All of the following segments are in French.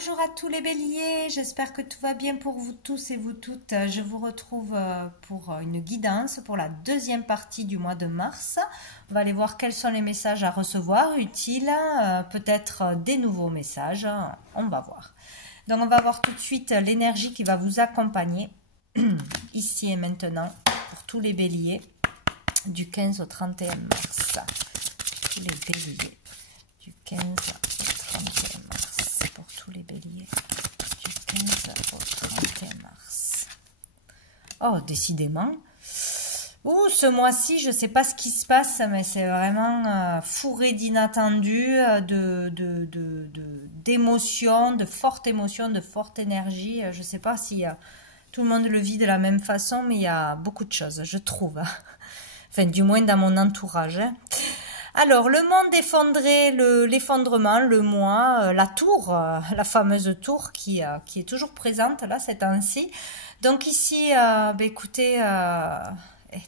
Bonjour à tous les béliers, j'espère que tout va bien pour vous tous et vous toutes. Je vous retrouve pour une guidance pour la deuxième partie du mois de mars. On va aller voir quels sont les messages à recevoir, utiles, peut-être des nouveaux messages, on va voir. Donc on va voir tout de suite l'énergie qui va vous accompagner ici et maintenant pour tous les béliers du 15 au 31 mars. Tous les béliers du 15 au 31 mars. Pour tous les béliers du 15 au 31 mars. Oh, décidément. Ouh, ce mois-ci, je ne sais pas ce qui se passe, mais c'est vraiment fourré d'inattendus, d'émotions, de fortes émotions, de forte énergie. Je ne sais pas si tout le monde le vit de la même façon, mais il y a beaucoup de choses, je trouve. Enfin, du moins dans mon entourage. Alors, le monde effondré, l'effondrement, le mois, la tour, la fameuse tour qui est toujours présente là ces temps-ci. Donc ici, écoutez,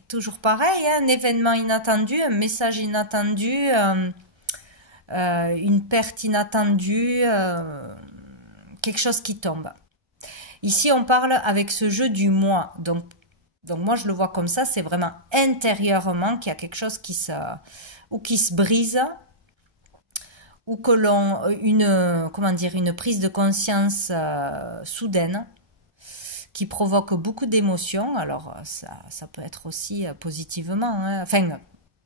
toujours pareil, hein, un événement inattendu, un message inattendu, une perte inattendue, quelque chose qui tombe. Ici, on parle avec ce jeu du moi. Donc moi, je le vois comme ça, c'est vraiment intérieurement qu'il y a quelque chose qui se brise, ou que l'on une prise de conscience soudaine qui provoque beaucoup d'émotions. Alors ça peut être aussi positivement, hein. Enfin,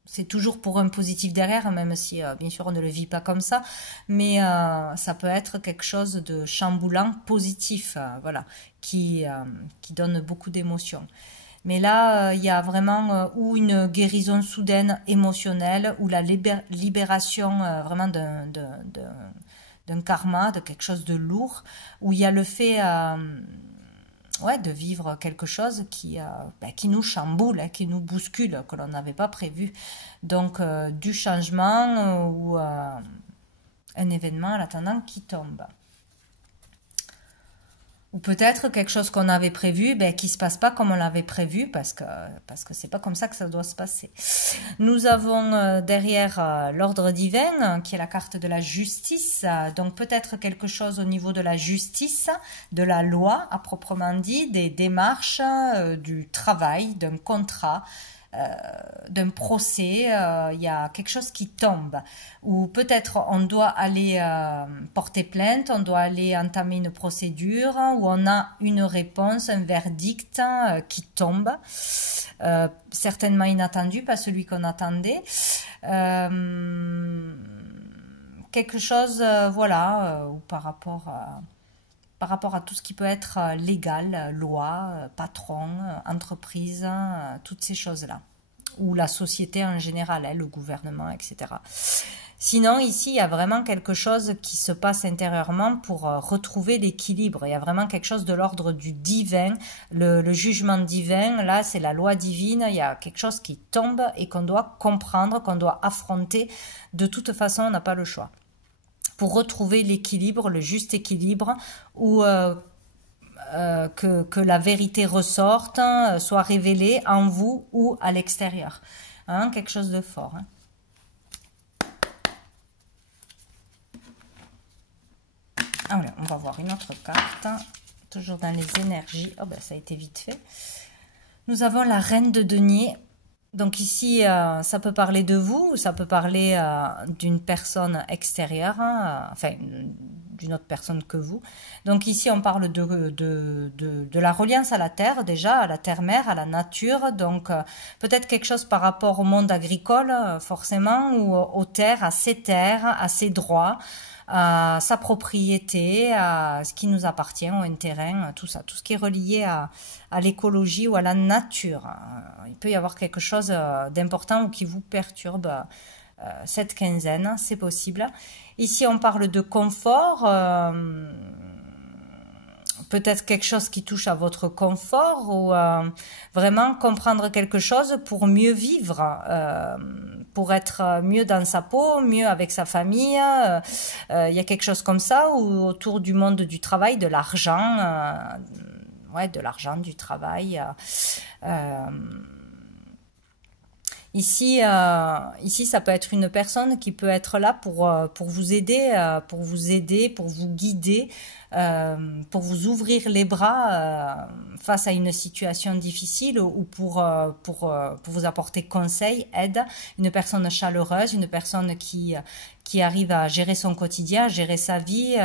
c'est toujours pour un positif derrière, même si bien sûr on ne le vit pas comme ça, mais ça peut être quelque chose de chamboulant, positif, voilà, qui donne beaucoup d'émotions. Mais là, il y a vraiment ou une guérison soudaine émotionnelle, ou la libération vraiment d'un karma, de quelque chose de lourd, où il y a le fait de vivre quelque chose qui nous chamboule, qui nous bouscule, que l'on n'avait pas prévu. Donc, du changement ou un événement en attendant qui tombe. Ou peut-être quelque chose qu'on avait prévu, qui se passe pas comme on l'avait prévu, parce que c'est pas comme ça que ça doit se passer. Nous avons derrière l'ordre divin, qui est la carte de la justice. Donc peut-être quelque chose au niveau de la justice, de la loi à proprement dit, des démarches, du travail, d'un contrat, d'un procès, il y a quelque chose qui tombe, ou peut-être on doit aller porter plainte, on doit aller entamer une procédure, où on a une réponse, un verdict qui tombe, certainement inattendu, pas celui qu'on attendait, quelque chose, ou par rapport à tout ce qui peut être légal, loi, patron, entreprise, toutes ces choses-là. Ou la société en général, le gouvernement, etc. Sinon, ici, il y a vraiment quelque chose qui se passe intérieurement pour retrouver l'équilibre. Il y a vraiment quelque chose de l'ordre du divin, le jugement divin. Là, c'est la loi divine. Il y a quelque chose qui tombe et qu'on doit comprendre, qu'on doit affronter. De toute façon, on n'a pas le choix. Pour retrouver l'équilibre, le juste équilibre, où que la vérité ressorte, soit révélée en vous ou à l'extérieur. Hein, quelque chose de fort. Hein. Allez, on va voir une autre carte, toujours dans les énergies. Oh ça a été vite fait. Nous avons la reine de denier. Donc ici, ça peut parler de vous, ça peut parler d'une personne extérieure, enfin d'une autre personne que vous. Donc ici, on parle de la reliance à la terre déjà, à la terre-mère, à la nature. Donc peut-être quelque chose par rapport au monde agricole, forcément, ou aux terres, à ses droits, à sa propriété, à ce qui nous appartient, au terrain, tout ça, tout ce qui est relié à l'écologie ou à la nature. Il peut y avoir quelque chose d'important ou qui vous perturbe cette quinzaine, c'est possible. Ici, on parle de confort, peut-être quelque chose qui touche à votre confort, ou vraiment comprendre quelque chose pour mieux vivre, pour être mieux dans sa peau, mieux avec sa famille. Il y a quelque chose comme ça, ou autour du monde du travail, de l'argent, du travail. Ici, ça peut être une personne qui peut être là pour vous aider, pour vous guider, pour vous ouvrir les bras face à une situation difficile ou pour vous apporter conseil, aide. Une personne chaleureuse, une personne qui arrive à gérer son quotidien, à gérer sa vie,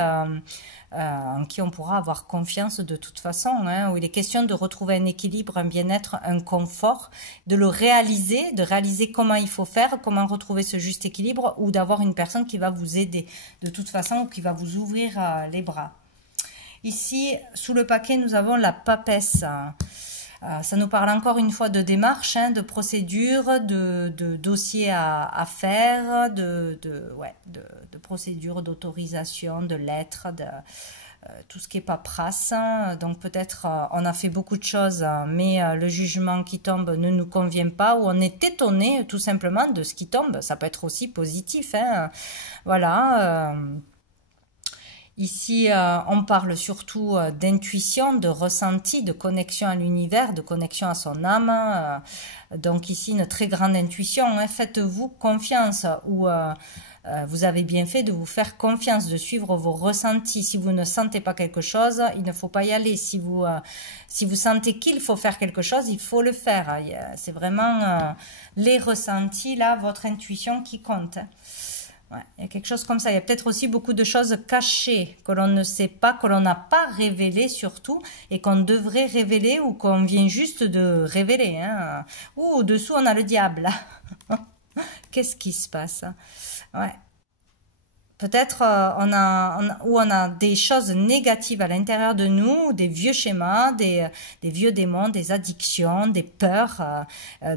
en qui on pourra avoir confiance de toute façon, hein, où il est question de retrouver un équilibre, un bien-être, un confort, de le réaliser, de réaliser comment il faut faire, comment retrouver ce juste équilibre, ou d'avoir une personne qui va vous aider de toute façon, ou qui va vous ouvrir les bras. Ici, sous le paquet, nous avons la papesse. Ça nous parle encore une fois de démarche, hein, de procédure, de dossiers à faire, de procédures, d'autorisation, de lettres, de tout ce qui est paperasse. Donc peut-être on a fait beaucoup de choses, mais le jugement qui tombe ne nous convient pas, ou on est étonné tout simplement de ce qui tombe. Ça peut être aussi positif, hein. Voilà. Ici, on parle surtout d'intuition, de ressenti, de connexion à l'univers, de connexion à son âme. Donc ici, une très grande intuition, hein. Faites-vous confiance, ou vous avez bien fait de vous faire confiance, de suivre vos ressentis. Si vous ne sentez pas quelque chose, il ne faut pas y aller. Si vous sentez qu'il faut faire quelque chose, il faut le faire. C'est vraiment les ressentis, là, votre intuition qui compte. Ouais, il y a quelque chose comme ça. Il y a peut-être aussi beaucoup de choses cachées que l'on ne sait pas, que l'on n'a pas révélées surtout, et qu'on devrait révéler, ou qu'on vient juste de révéler, hein. Ouh, au-dessous, on a le diable. Qu'est-ce qui se passe? Ouais. Peut-être on a des choses négatives à l'intérieur de nous, des vieux schémas, des vieux démons, des addictions, des peurs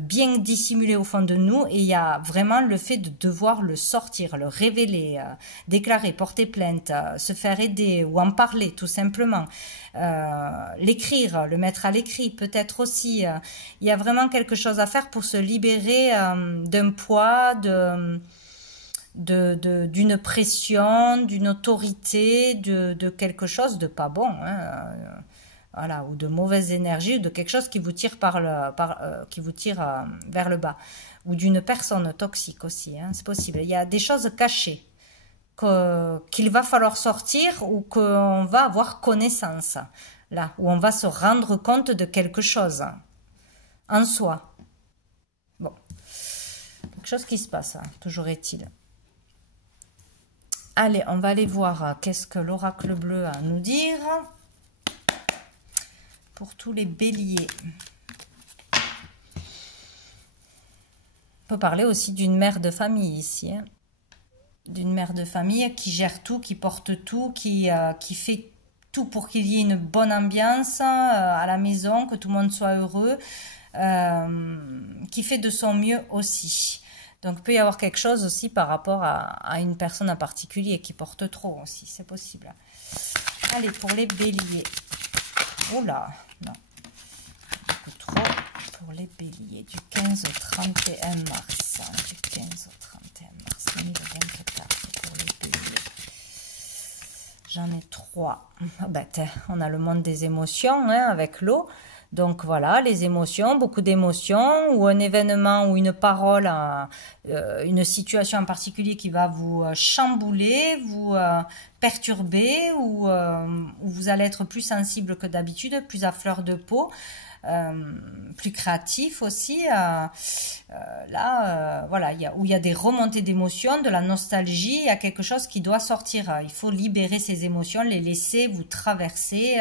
bien dissimulées au fond de nous, et il y a vraiment le fait de devoir le sortir, le révéler, déclarer, porter plainte, se faire aider ou en parler tout simplement, l'écrire, le mettre à l'écrit peut-être aussi. Il y a vraiment quelque chose à faire pour se libérer d'un poids, d'une pression, d'une autorité, de quelque chose de pas bon, hein, voilà, ou de mauvaise énergie, ou de quelque chose qui vous tire qui vous tire vers le bas, ou d'une personne toxique aussi, hein, c'est possible. Il y a des choses cachées qu'il va falloir sortir, ou qu'on va avoir connaissance, là, où on va se rendre compte de quelque chose en soi. Bon, quelque chose qui se passe, hein, toujours est-il. Allez, on va aller voir qu'est-ce que l'oracle bleu a à nous dire pour tous les béliers. On peut parler aussi d'une mère de famille ici, hein. D'une mère de famille qui gère tout, qui porte tout, qui fait tout pour qu'il y ait une bonne ambiance à la maison, que tout le monde soit heureux, qui fait de son mieux aussi. Donc, il peut y avoir quelque chose aussi par rapport à une personne en particulier qui porte trop aussi, c'est possible. Allez, pour les béliers. Oh là, non. Beaucoup trop pour les béliers. Du 15 au 31 mars. Du 15 au 31 mars 2024 pour les béliers. J'en ai 3. Ah ben, on a le monde des émotions, hein, avec l'eau. Donc voilà, les émotions, beaucoup d'émotions, ou un événement ou une parole, une situation en particulier qui va vous chambouler, vous perturber, ou vous allez être plus sensible que d'habitude, plus à fleur de peau, plus créatif aussi. Là, voilà, où il y a des remontées d'émotions, de la nostalgie, il y a quelque chose qui doit sortir. Il faut libérer ces émotions, les laisser vous traverser,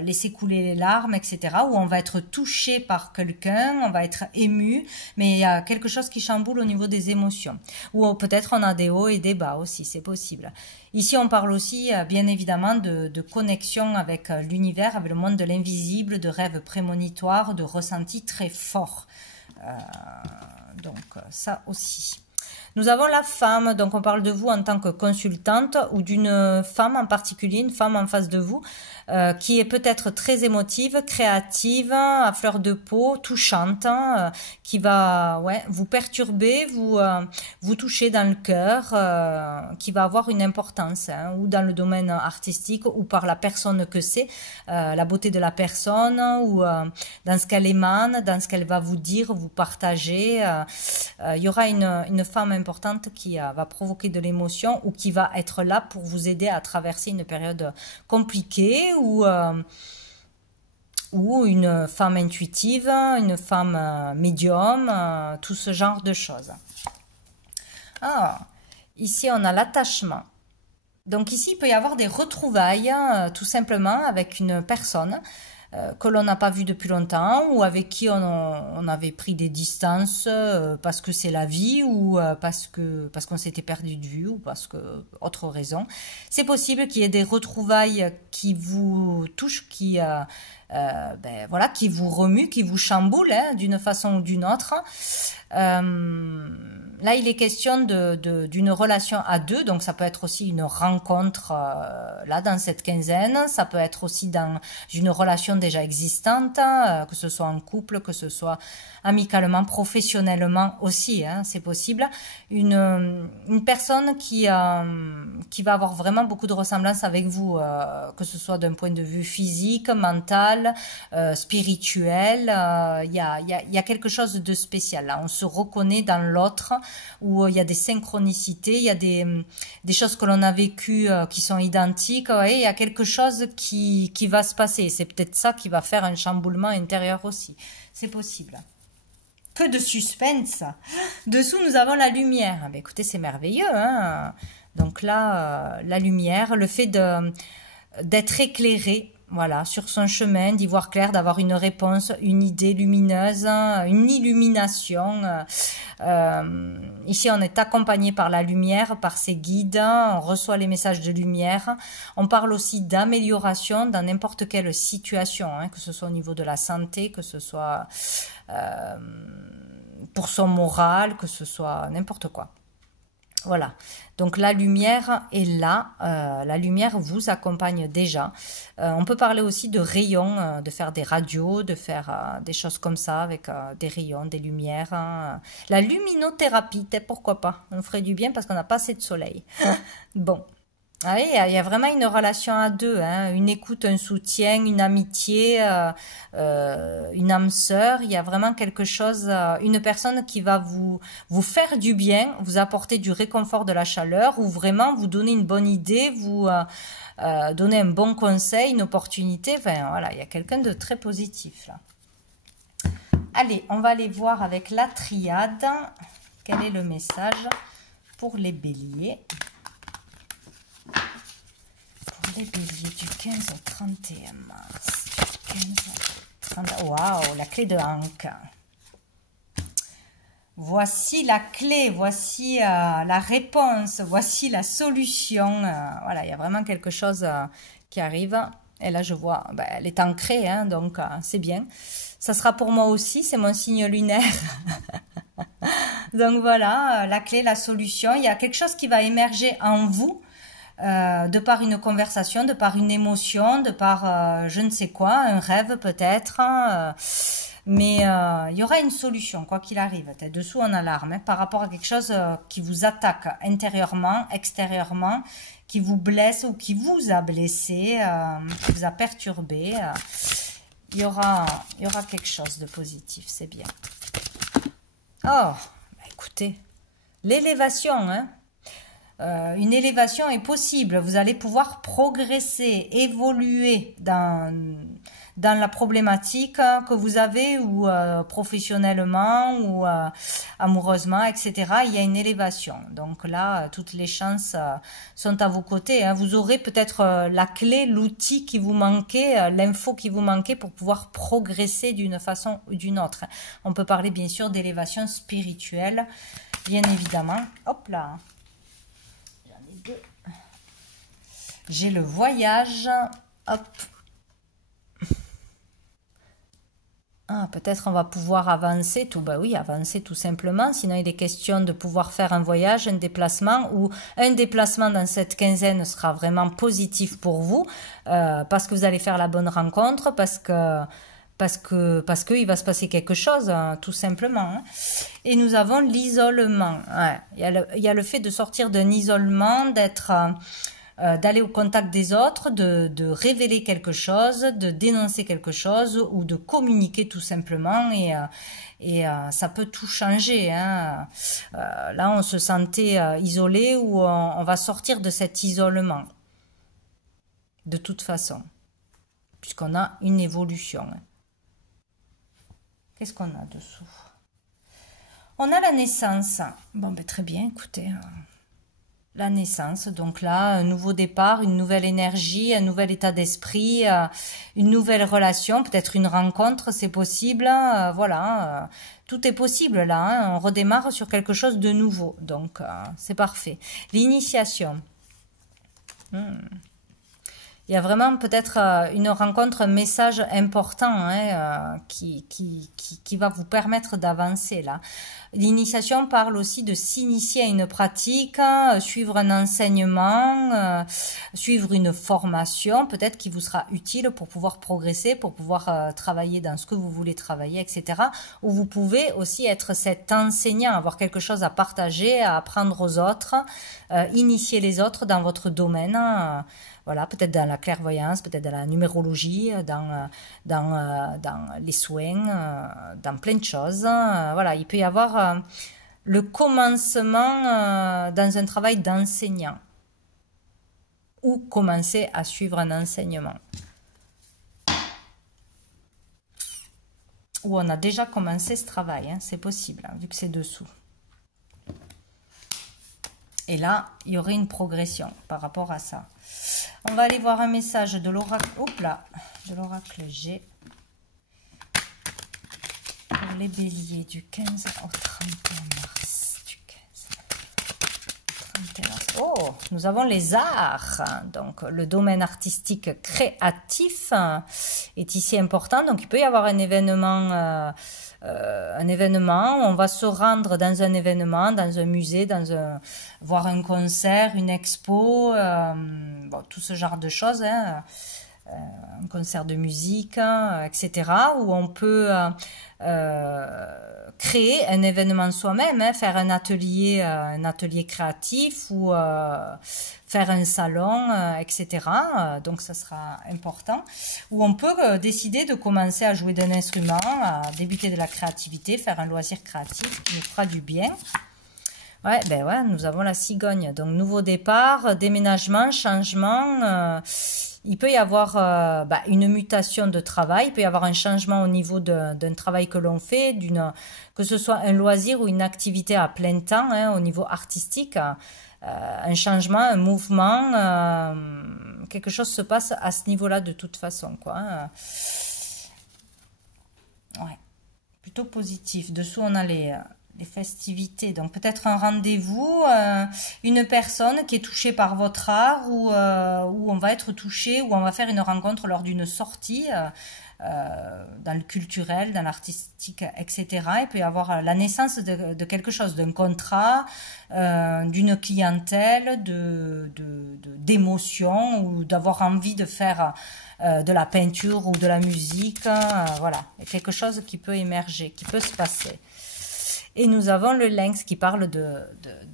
laisser couler les larmes, etc. Où on va être touché par quelqu'un, on va être ému, mais il y a quelque chose qui chamboule au niveau des émotions. Ou peut-être on a des hauts et des bas aussi, c'est possible. Ici, on parle aussi, bien évidemment, de connexion avec l'univers, avec le monde de l'invisible, de rêves prémonitoires, de ressentis très forts. Donc, ça aussi. Nous avons la femme, donc on parle de vous en tant que consultante ou d'une femme en particulier, une femme en face de vous, qui est peut-être très émotive, créative, à fleur de peau, touchante, qui va vous perturber, vous toucher dans le cœur, qui va avoir une importance, ou dans le domaine artistique, ou par la personne que c'est, la beauté de la personne, ou dans ce qu'elle émane, dans ce qu'elle va vous dire, vous partager. Il y aura une femme importante qui va provoquer de l'émotion ou qui va être là pour vous aider à traverser une période compliquée, ou une femme intuitive, une femme médium, tout ce genre de choses. Ah, ici on a l'attachement. Donc ici il peut y avoir des retrouvailles tout simplement avec une personne que l'on n'a pas vu depuis longtemps ou avec qui on avait pris des distances parce que c'est la vie ou parce qu'on s'était perdu de vue ou parce que autre raison. C'est possible qu'il y ait des retrouvailles qui vous touchent, qui voilà, qui vous remuent, qui vous chamboulent d'une façon ou d'une autre. Là, il est question d'une relation à deux, donc ça peut être aussi une rencontre là dans cette quinzaine, ça peut être aussi dans une relation déjà existante, que ce soit en couple, que ce soit amicalement, professionnellement aussi, c'est possible. Une personne qui va avoir vraiment beaucoup de ressemblances avec vous, que ce soit d'un point de vue physique, mental, spirituel, il y a quelque chose de spécial là. On se reconnaît dans l'autre, où il y a des synchronicités, il y a des choses que l'on a vécues qui sont identiques, et il y a quelque chose qui va se passer. C'est peut-être ça qui va faire un chamboulement intérieur aussi. C'est possible. Que de suspense. Dessous, nous avons la lumière. Ben, écoutez, c'est merveilleux. Donc là, la lumière, le fait d'être éclairé, voilà, sur son chemin, d'y voir clair, d'avoir une réponse, une idée lumineuse, une illumination. Ici, on est accompagné par la lumière, par ses guides, on reçoit les messages de lumière. On parle aussi d'amélioration dans n'importe quelle situation, que ce soit au niveau de la santé, que ce soit pour son moral, que ce soit n'importe quoi. Voilà, donc la lumière est là, la lumière vous accompagne déjà. On peut parler aussi de rayons, de faire des radios, de faire des choses comme ça avec des rayons, des lumières. La luminothérapie, pourquoi pas, on ferait du bien parce qu'on n'a pas assez de soleil. Bon. Ah oui, il y a vraiment une relation à deux, une écoute, un soutien, une amitié, une âme sœur. Il y a vraiment quelque chose, une personne qui va vous faire du bien, vous apporter du réconfort, de la chaleur, ou vraiment vous donner une bonne idée, vous donner un bon conseil, une opportunité. Enfin, voilà, il y a quelqu'un de très positif là. Allez, on va aller voir avec la triade. Quel est le message pour les béliers? Les béliers du 15 au 31 mars. Du 15 au 30... Waouh, la clé de Hank. Voici la clé, voici la réponse, voici la solution. Voilà, il y a vraiment quelque chose qui arrive. Et là, je vois, elle est ancrée, donc c'est bien. Ça sera pour moi aussi, c'est mon signe lunaire. Donc voilà, la clé, la solution. Il y a quelque chose qui va émerger en vous. De par une conversation, de par une émotion, de par je ne sais quoi, un rêve peut-être, mais il y aura une solution, quoi qu'il arrive. Dessous en alarme, par rapport à quelque chose qui vous attaque intérieurement, extérieurement, qui vous blesse ou qui vous a blessé, qui vous a perturbé. Il y aura quelque chose de positif, c'est bien. Oh, écoutez, l'élévation, une élévation est possible, vous allez pouvoir progresser, évoluer dans la problématique que vous avez ou professionnellement ou amoureusement, etc. Il y a une élévation. Donc là, toutes les chances sont à vos côtés. Vous aurez peut-être la clé, l'outil qui vous manquait, l'info qui vous manquait pour pouvoir progresser d'une façon ou d'une autre. On peut parler bien sûr d'élévation spirituelle, bien évidemment. Hop là. J'ai le voyage, hop, Ah, peut-être on va pouvoir avancer, tout, bah oui, avancer tout simplement. Sinon, il est question de pouvoir faire un voyage, un déplacement, ou un déplacement dans cette quinzaine sera vraiment positif pour vous, parce que vous allez faire la bonne rencontre, parce que il va se passer quelque chose, hein, tout simplement. Hein. Et nous avons l'isolement. Ouais. Il y a le fait de sortir d'un isolement, d'aller au contact des autres, de révéler quelque chose, de dénoncer quelque chose ou de communiquer tout simplement et ça peut tout changer. Hein. Là, on se sentait isolé ou on va sortir de cet isolement de toute façon, puisqu'on a une évolution. Qu'est-ce qu'on a dessous? On a la naissance. Bon, ben très bien, écoutez. La naissance, donc là, un nouveau départ, une nouvelle énergie, un nouvel état d'esprit, une nouvelle relation, peut-être une rencontre, c'est possible, voilà, tout est possible là, hein, on redémarre sur quelque chose de nouveau, donc c'est parfait. L'initiation. Il y a vraiment peut-être une rencontre, un message important hein, qui va vous permettre d'avancer là. L'initiation parle aussi de s'initier à une pratique, suivre un enseignement, suivre une formation, peut-être qui vous sera utile pour pouvoir progresser, pour pouvoir travailler dans ce que vous voulez travailler, etc. Ou vous pouvez aussi être cet enseignant, avoir quelque chose à partager, à apprendre aux autres, initier les autres dans votre domaine. Voilà, peut-être dans la clairvoyance, peut-être dans la numérologie, dans les soins, dans plein de choses. Voilà, il peut y avoir le commencement dans un travail d'enseignant ou commencer à suivre un enseignement. Ou on a déjà commencé ce travail, hein, c'est possible, hein, vu que c'est dessous. Et là, il y aurait une progression par rapport à ça. On va aller voir un message de l'oracle. Hop là, de l'oracle G. Pour les béliers du 15 au 31 mars. Du 15 au 31 mars. Oh, nous avons les arts. Donc, le domaine artistique créatif est ici important. Donc, il peut y avoir un événement... on va se rendre dans un événement, dans un musée, voir un concert, une expo, bon, tout ce genre de choses, hein, un concert de musique, etc. Où on peut créer un événement soi-même, hein, faire un atelier créatif ou faire un salon, etc. Donc ça sera important. Où on peut décider de commencer à jouer d'un instrument, à débuter de la créativité, faire un loisir créatif qui nous fera du bien. Ouais, ben ouais, nous avons la cigogne. Donc nouveau départ, déménagement, changement. Il peut y avoir une mutation de travail, il peut y avoir un changement au niveau d'un travail que l'on fait, que ce soit un loisir ou une activité à plein temps, hein, au niveau artistique. Un changement, un mouvement, quelque chose se passe à ce niveau-là de toute façon, quoi. Hein. Ouais, plutôt positif. Dessous, on a les festivités. Donc, peut-être un rendez-vous, une personne qui est touchée par votre art ou où on va être touché, ou on va faire une rencontre lors d'une sortie dans le culturel, dans l'artistique, etc. Il peut y avoir la naissance de quelque chose, d'un contrat, d'une clientèle, d'émotions, ou d'avoir envie de faire de la peinture ou de la musique. Voilà, il y a quelque chose qui peut émerger, qui peut se passer. Et nous avons le lynx qui parle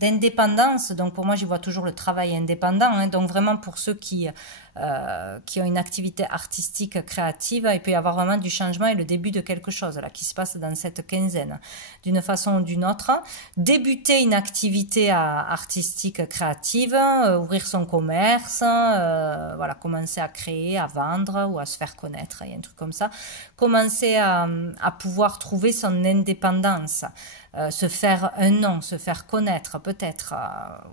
d'indépendance. Donc pour moi, j'y vois toujours le travail indépendant. Hein. Donc vraiment pour ceux qui ont une activité artistique créative, il peut y avoir vraiment du changement et le début de quelque chose là qui se passe dans cette quinzaine, d'une façon ou d'une autre. Débuter une activité artistique créative, ouvrir son commerce, voilà, commencer à créer, à vendre ou à se faire connaître. Il y a un truc comme ça. Commencer à pouvoir trouver son indépendance. Se faire un nom, se faire connaître peut-être,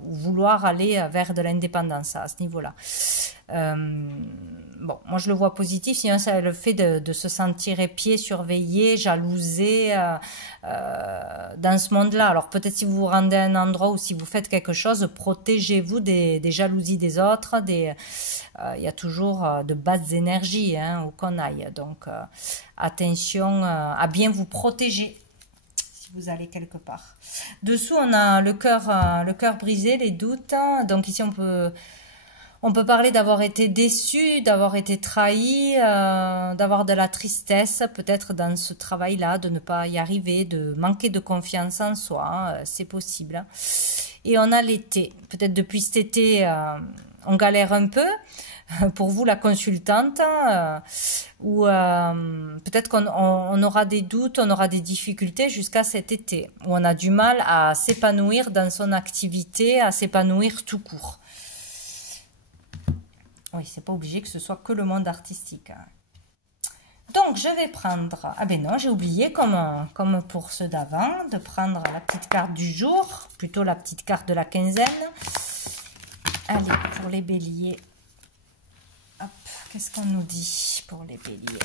ou vouloir aller vers de l'indépendance à ce niveau-là. Bon, bon, moi je le vois positif, sinon c'est le fait de se sentir épié, surveillé, jalousé dans ce monde-là. Alors peut-être si vous vous rendez à un endroit ou si vous faites quelque chose, protégez-vous des jalousies des autres, il y a toujours de basses énergies hein, où qu'on aille. Donc attention à bien vous protéger si vous allez quelque part. Dessous, on a le cœur brisé, les doutes. Donc ici, on peut parler d'avoir été déçu, d'avoir été trahi, d'avoir de la tristesse, peut-être dans ce travail-là, de ne pas y arriver, de manquer de confiance en soi, c'est possible. Et on a l'été. Peut-être depuis cet été, on galère un peu. Pour vous, la consultante, ou peut-être qu'on aura des doutes, on aura des difficultés jusqu'à cet été, où on a du mal à s'épanouir dans son activité, à s'épanouir tout court. Oui, c'est pas obligé que ce soit que le monde artistique. Donc, je vais prendre... Ah ben non, j'ai oublié, comme pour ceux d'avant, de prendre la petite carte du jour, plutôt la petite carte de la quinzaine. Allez, pour les béliers. Hop, qu'est-ce qu'on nous dit pour les béliers?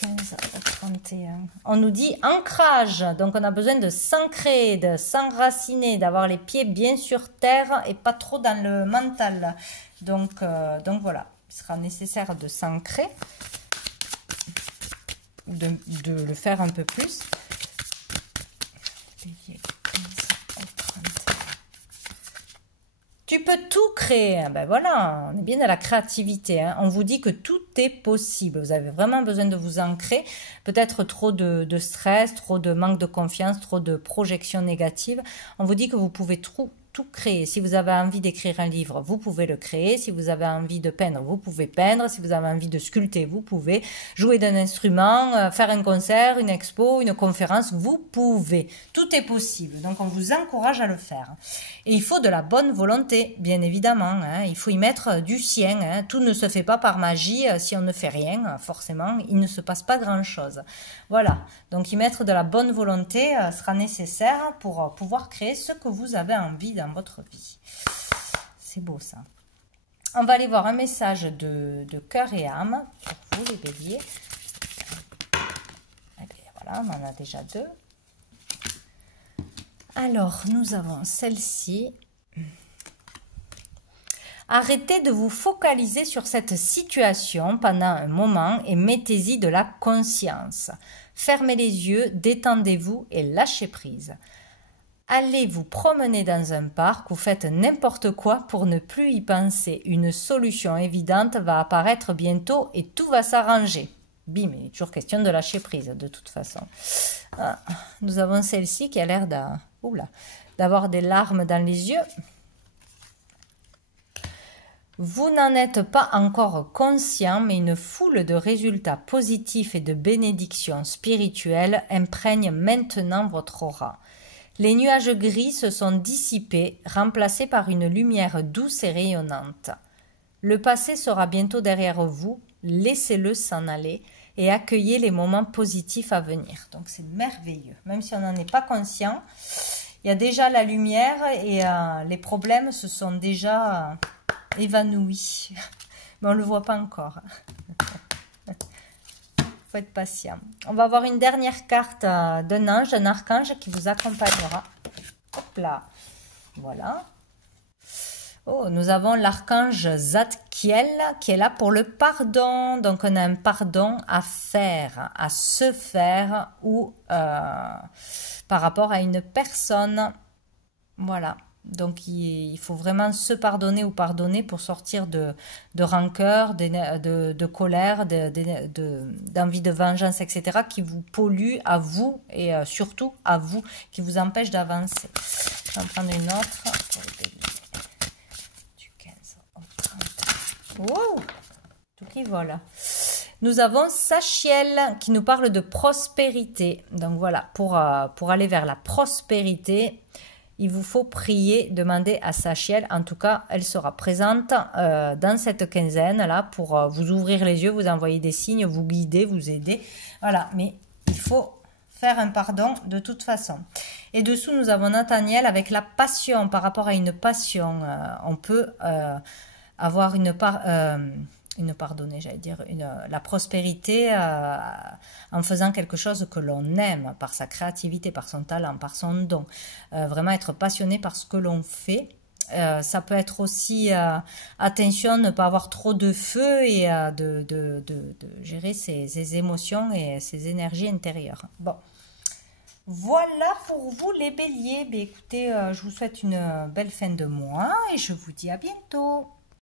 15 à 31. On nous dit ancrage. Donc, on a besoin de s'ancrer, de s'enraciner, d'avoir les pieds bien sur terre et pas trop dans le mental. Donc voilà, il sera nécessaire de s'ancrer, de le faire un peu plus. Tu peux tout créer. Ben voilà, on est bien dans la créativité. Hein. On vous dit que tout est possible. Vous avez vraiment besoin de vous ancrer. Peut-être trop de stress, trop de manque de confiance, trop de projections négatives. On vous dit que vous pouvez tout créer. Si vous avez envie d'écrire un livre, vous pouvez le créer. Si vous avez envie de peindre, vous pouvez peindre. Si vous avez envie de sculpter, vous pouvez jouer d'un instrument, faire un concert, une expo, une conférence, vous pouvez. Tout est possible. Donc, on vous encourage à le faire. Et il faut de la bonne volonté, bien évidemment. Hein. Il faut y mettre du sien. Hein. Tout ne se fait pas par magie. Si on ne fait rien, forcément, il ne se passe pas grand-chose. Voilà. Donc, y mettre de la bonne volonté sera nécessaire pour pouvoir créer ce que vous avez envie dans votre vie. C'est beau ça. On va aller voir un message de cœur et âme pour vous les béliers. Et bien, voilà, on en a déjà deux. Alors, nous avons celle-ci. Arrêtez de vous focaliser sur cette situation pendant un moment et mettez-y de la conscience. Fermez les yeux, détendez-vous et lâchez prise. Allez vous promener dans un parc ou faites n'importe quoi pour ne plus y penser. Une solution évidente va apparaître bientôt et tout va s'arranger. Bim, il est toujours question de lâcher prise de toute façon. Ah, nous avons celle-ci qui a l'air d'avoir des larmes dans les yeux. Vous n'en êtes pas encore conscient, mais une foule de résultats positifs et de bénédictions spirituelles imprègne maintenant votre aura. Les nuages gris se sont dissipés, remplacés par une lumière douce et rayonnante. Le passé sera bientôt derrière vous, laissez-le s'en aller et accueillez les moments positifs à venir. Donc c'est merveilleux, même si on n'en est pas conscient, il y a déjà la lumière et les problèmes se sont déjà évanouis, mais on ne le voit pas encore. Faut être patient. On va avoir une dernière carte d'un ange, d'un archange qui vous accompagnera. Hop là. Voilà. Oh, nous avons l'archange Zadkiel qui est là pour le pardon. Donc, on a un pardon à faire, à se faire ou par rapport à une personne. Voilà. Donc, il faut vraiment se pardonner ou pardonner pour sortir de rancœur, de colère, d'envie de vengeance, etc. qui vous polluent à vous et surtout à vous, qui vous empêchent d'avancer. Je vais en prendre une autre. Pour les béliers. Du 15 au 30. Wow! Tout qui vole. Nous avons Sachiel qui nous parle de prospérité. Donc voilà, pour aller vers la prospérité, il vous faut prier, demander à Sachiel. En tout cas, elle sera présente dans cette quinzaine-là pour vous ouvrir les yeux, vous envoyer des signes, vous guider, vous aider. Voilà, mais il faut faire un pardon de toute façon. Et dessous, nous avons Nathaniel avec la passion par rapport à une passion. On peut avoir une j'allais dire, la prospérité en faisant quelque chose que l'on aime, par sa créativité, par son talent, par son don. Vraiment être passionné par ce que l'on fait. Ça peut être aussi, attention, ne pas avoir trop de feu et de gérer ses émotions et ses énergies intérieures. Bon. Voilà pour vous les béliers. Écoutez, je vous souhaite une belle fin de mois et je vous dis à bientôt.